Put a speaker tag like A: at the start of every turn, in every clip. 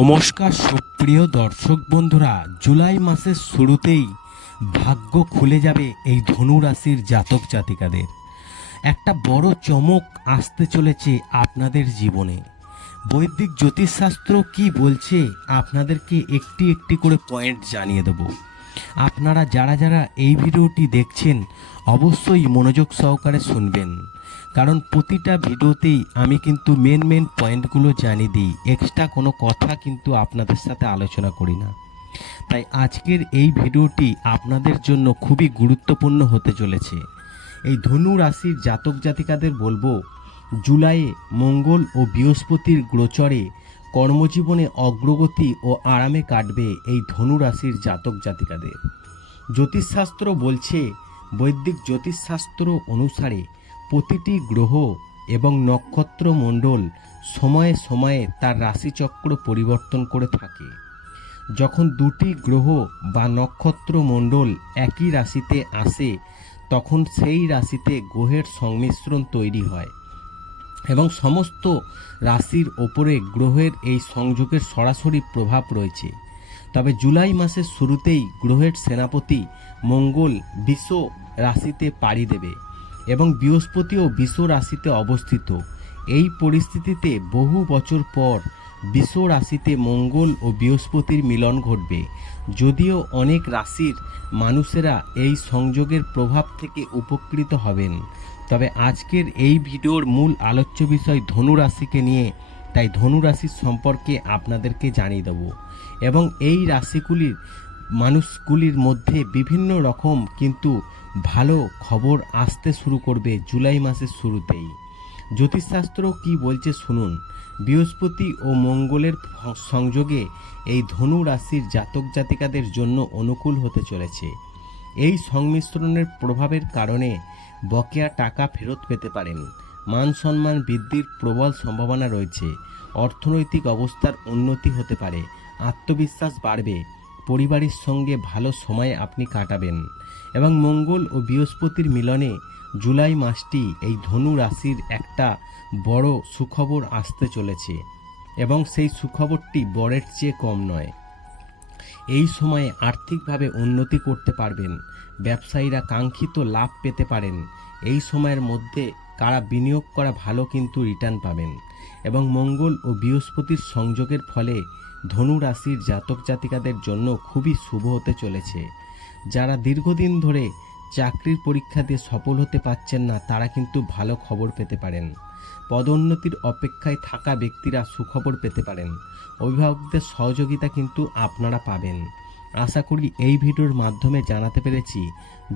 A: নমস্কার সুপ্রিয় দর্শক বন্ধুরা, জুলাই মাসের শুরুতেই ভাগ্য খুলে যাবে এই ধনু রাশির জাতক জাতিকাদের। একটা বড় চমক আসতে চলেছে আপনাদের জীবনে। বৈদিক জ্যোতিষশাস্ত্র কি বলছে আপনাদেরকে একটি একটি করে পয়েন্ট জানিয়ে দেব। আপনারা যারা যারা এই ভিডিওটি দেখছেন, অবশ্যই মনোযোগ সহকারে শুনবেন। কারণ প্রতিটা ভিডিওতেই আমি কিন্তু মেন মেন পয়েন্টগুলো জানিয়ে দিই। এক্সট্রা কোনো কথা কিন্তু আপনাদের সাথে আলোচনা করি না। তাই আজকের এই ভিডিওটি আপনাদের জন্য খুবই গুরুত্বপূর্ণ হতে চলেছে। এই ধনু রাশির জাতক জাতিকাদের বলব জুলাইয়ে মঙ্গল ও বৃহস্পতির গোচরে কর্মজীবনে অগ্রগতি ও আরামে কাটবে এই ধনু রাশির জাতক জাতিকাদের। জ্যোতিষশাস্ত্র বলছে, বৈদিক জ্যোতিষশাস্ত্র অনুসারে প্রতিটি গ্রহ এবং নক্ষত্র মণ্ডল সময়ে সময়ে তার রাশিচক্র পরিবর্তন করে থাকে। যখন দুটি গ্রহ বা নক্ষত্র মণ্ডল একই রাশিতে আসে, তখন সেই রাশিতে গ্রহের সংমিশ্রণ তৈরি হয় এবং সমস্ত রাশির ওপরে গ্রহের এই সংযোগের সরাসরি প্রভাব রয়েছে। তবে জুলাই মাসের শুরুতেই গ্রহের সেনাপতি মঙ্গল বিষ রাশিতে পাড়ি দেবে। এবং বৃহস্পতিও বিশ্ব রাশিতে অবস্থিত। এই পরিস্থিতিতে বহু বছর পর বিশ্ব রাশিতে মঙ্গল ও বৃহস্পতির মিলন ঘটবে। যদিও অনেক রাশির মানুষেরা এই সংযোগের প্রভাব থেকে উপকৃত হবেন। তবে আজকের এই ভিডিওর মূল আলোচ্য বিষয় ধনু রাশিকে নিয়ে, তাই ধনু রাশির সম্পর্কে আপনাদেরকে জানিয়ে দেব। এবং এই রাশিগুলির, মানুষগুলির মধ্যে বিভিন্ন রকম কিন্তু ভালো খবর আসতে শুরু করবে জুলাই মাসের শুরুতেই। জ্যোতিষশাস্ত্র কি বলছে শুনুন। বৃহস্পতি ও মঙ্গলের সংযোগে এই ধনু রাশির জাতক জাতিকাদের জন্য অনুকূল হতে চলেছে। এই সংমিশ্রণের প্রভাবের কারণে বকেয়া টাকা ফেরত পেতে পারেন। মান সম্মান বৃদ্ধির প্রবল সম্ভাবনা রয়েছে। অর্থনৈতিক অবস্থার উন্নতি হতে পারে। আত্মবিশ্বাস বাড়বে। পরিবারের সঙ্গে ভালো সময় আপনি কাটাবেন এবং মঙ্গল ও বৃহস্পতির মিলনে জুলাই মাসটি এই ধনু রাশির একটা বড় সুখবর আসতে চলেছে এবং সেই সুখবরটি বরের চেয়ে কম নয়। এই সময়ে আর্থিকভাবে উন্নতি করতে পারবেন, ব্যবসায়ীরা কাঙ্ক্ষিত লাভ পেতে পারেন, এই সময়ের মধ্যে কারা বিনিয়োগ করা ভালো কিন্তু রিটার্ন পাবেন। এবং মঙ্গল ও বৃহস্পতির সংযোগের ফলে ধনু রাশির জাতক জাতিকাদের জন্য খুবই শুভ হতে চলেছে। যারা দীর্ঘদিন ধরে চাকরির পরীক্ষা দিয়ে সফল হতে পারছেন না, তারা কিন্তু ভালো খবর পেতে পারেন। পদোন্নতির অপেক্ষায় থাকা ব্যক্তিরা সুখবর পেতে পারেন। অভিভাবকদের সহযোগিতা কিন্তু আপনারা পাবেন। আশা করি এই ভিডিওর মাধ্যমে জানাতে পেরেছি,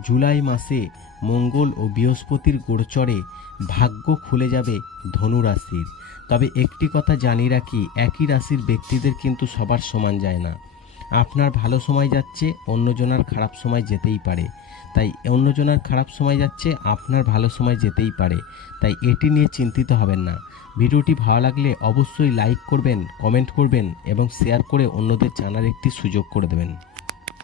A: জুলাই মাসে মঙ্গল ও বৃহস্পতির গোড়চরে ভাগ্য খুলে যাবে ধনু রাশির। তবে একটি কথা জানিয়ে রাখি, একই রাশির ব্যক্তিদের কিন্তু সবার সমান যায় না। আপনার ভালো সময় যাচ্ছে, অন্যজনার খারাপ সময় যেতেই পারে। তাই অন্যজনার খারাপ সময় যাচ্ছে, আপনার ভালো সময় যেতেই পারে। তাই এটি নিয়ে চিন্তিত হবেন না। ভিডিওটি ভালো লাগলে অবশ্যই লাইক করবেন, কমেন্ট করবেন এবং শেয়ার করে অন্যদের জানার একটি সুযোগ করে দেবেন।